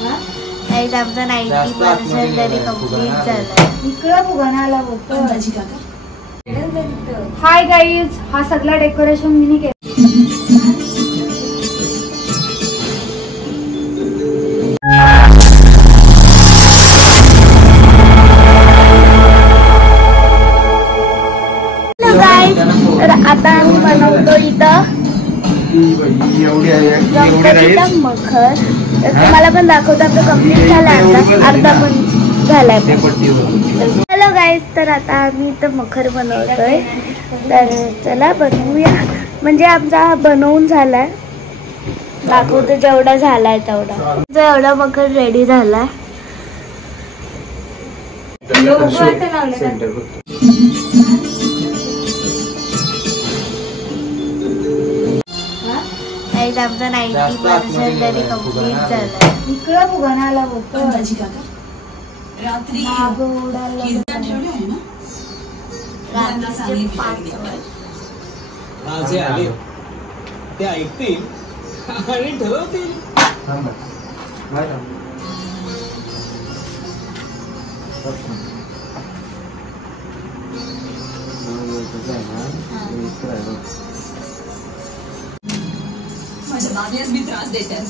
आमचा 90% तरी कंप्लीट झालाय. इकडं फुगाणाला बोलतो. हाय गाईज, हा सगळा डेकोरेशन मी केला. तर आता आम्ही बनवतो इथं गणपतीचा मखर. तर तुम्हाला पण दाखवतो. आपलं कम्प्लीट झालाय, आता अर्धा पण झालाय. हॅलो गाईज, तर आता आम्ही इथं मखर बनवतोय. तर चला बनवूया. म्हणजे आमचा बनवून झालाय, दाखवतो जेवढा झालाय तेवढा. एवढा मखर रेडी झालाय. आमचा 90% तरी कंप्लीट झालाय. इकडं फुगाणाला बोलतो. ते ऐकतील आणि ठरवतील. माझ्या बाबल्यास मी त्रास देतात.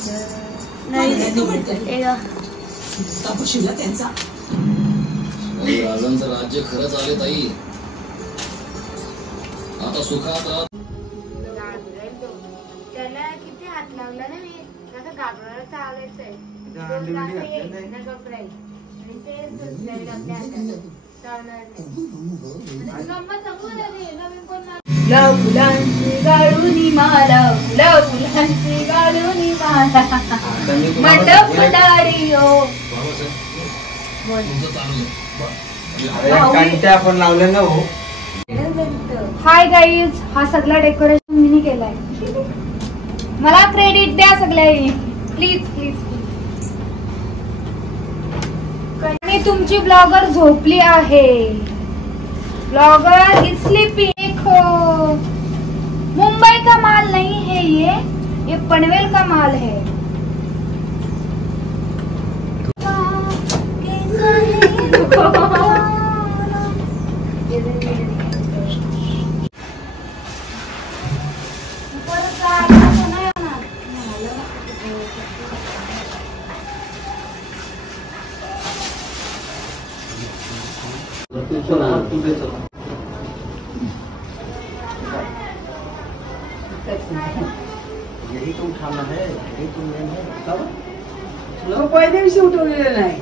त्यांचा राजांचं राज्य खरंच आले ताई. आता सुखात राहा. त्याला किती हात लावला ना मी. आता घाबरायला चालायचंय. फुला फुलांची गाळूनी माला, फुला फुलांची गाळूनी माला, मंडप फटाडी हो. आपण लावलं ना हो. हाय गाईज, हा सगळा डेकोरेशन मी केलाय. मला क्रेडिट द्या सगळ्यांनी प्लीज प्लीज. आणि तुमची ब्लॉगर झोपली आहे. Blogger is sleeping. देखो, मुंबई का माल नहीं है ये पनवेल का माल है. यही तुम खाना है, यही तुम लेना है. तो पहिले दिवशी उठवलेलं नाही.